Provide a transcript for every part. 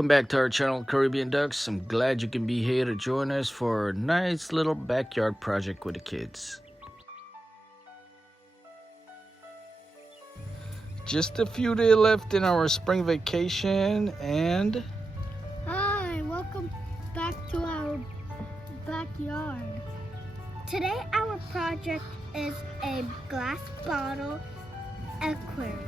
Welcome back to our channel, Caribbean Ducks. I'm glad you can be here to join us for a nice little backyard project with the kids. Just a few days left in our spring vacation and... Hi, welcome back to our backyard. Today our project is a glass bottle aquarium.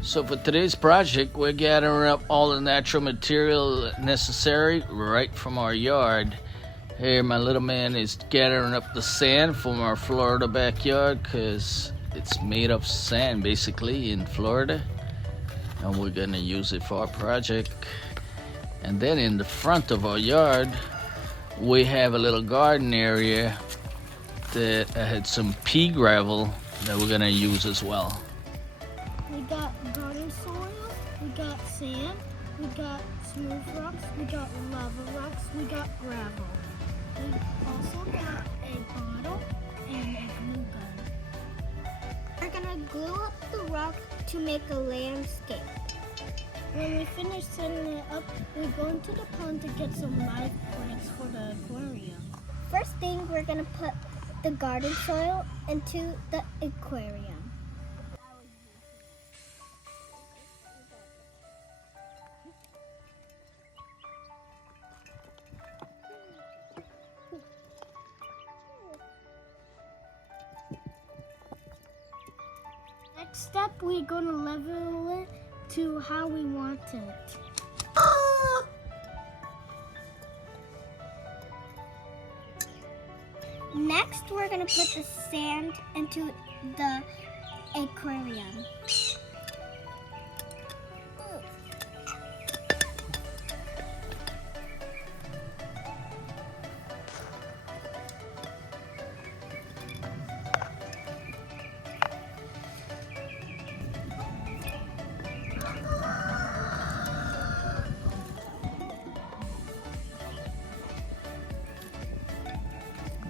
So for today's project, we're gathering up all the natural material necessary right from our yard. Here my little man is gathering up the sand from our Florida backyard because it's made of sand basically in Florida. And we're gonna use it for our project. And then in the front of our yard, we have a little garden area that had some pea gravel that we're gonna use as well. We got garden soil, we got sand, we got smooth rocks, we got lava rocks, we got gravel. We also got a bottle and a glue gun. We're gonna glue up the rock to make a landscape. When we finish setting it up, we're going to the pond to get some live plants for the aquarium. First thing, we're gonna put the garden soil into the aquarium. Next step, we're going to level it to how we want it. Next, we're going to put the sand into the aquarium.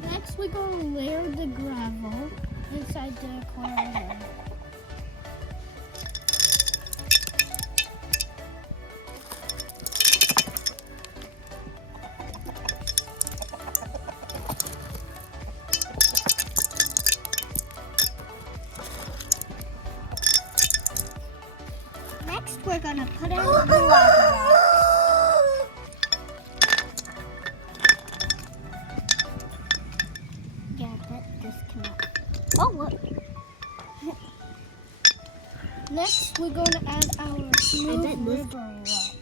Next, we're going to layer the gravel inside the aquarium. Next, we're going to put in the lava rocks. Oh, what? Next, we're going to add our smooth river rocks.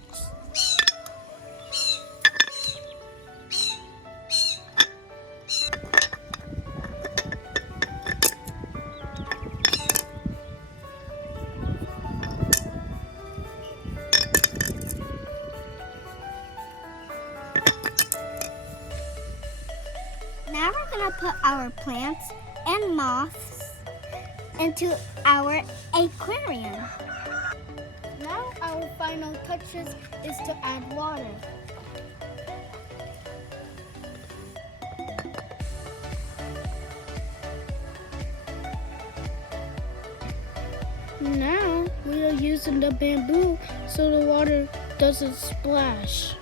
Now we're going to put our plants and moths into our aquarium. Now our final touches is to add water. Now we are using the bamboo so the water doesn't splash.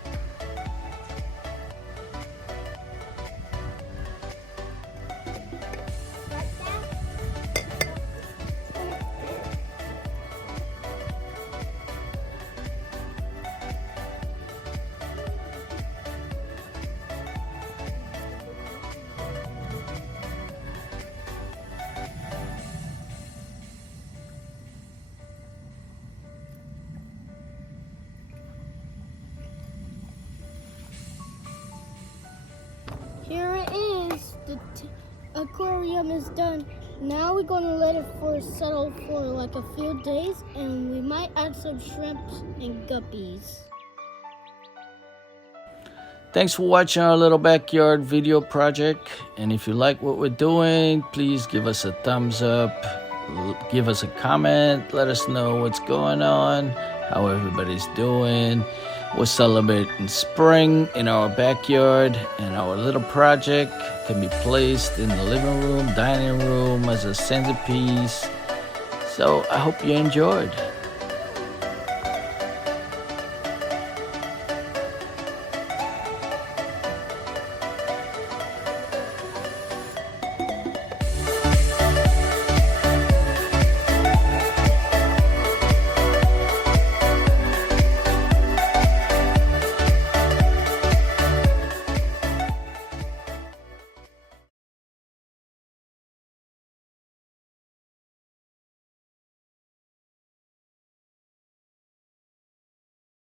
Here it is. The aquarium is done. Now we're going to let it settle for like a few days, and we might add some shrimps and guppies. Thanks for watching our little backyard video project. And if you like what we're doing, please give us a thumbs up, give us a comment, let us know what's going on, how everybody's doing. We're celebrating spring in our backyard, and our little project can be placed in the living room, dining room as a centerpiece. So I hope you enjoyed.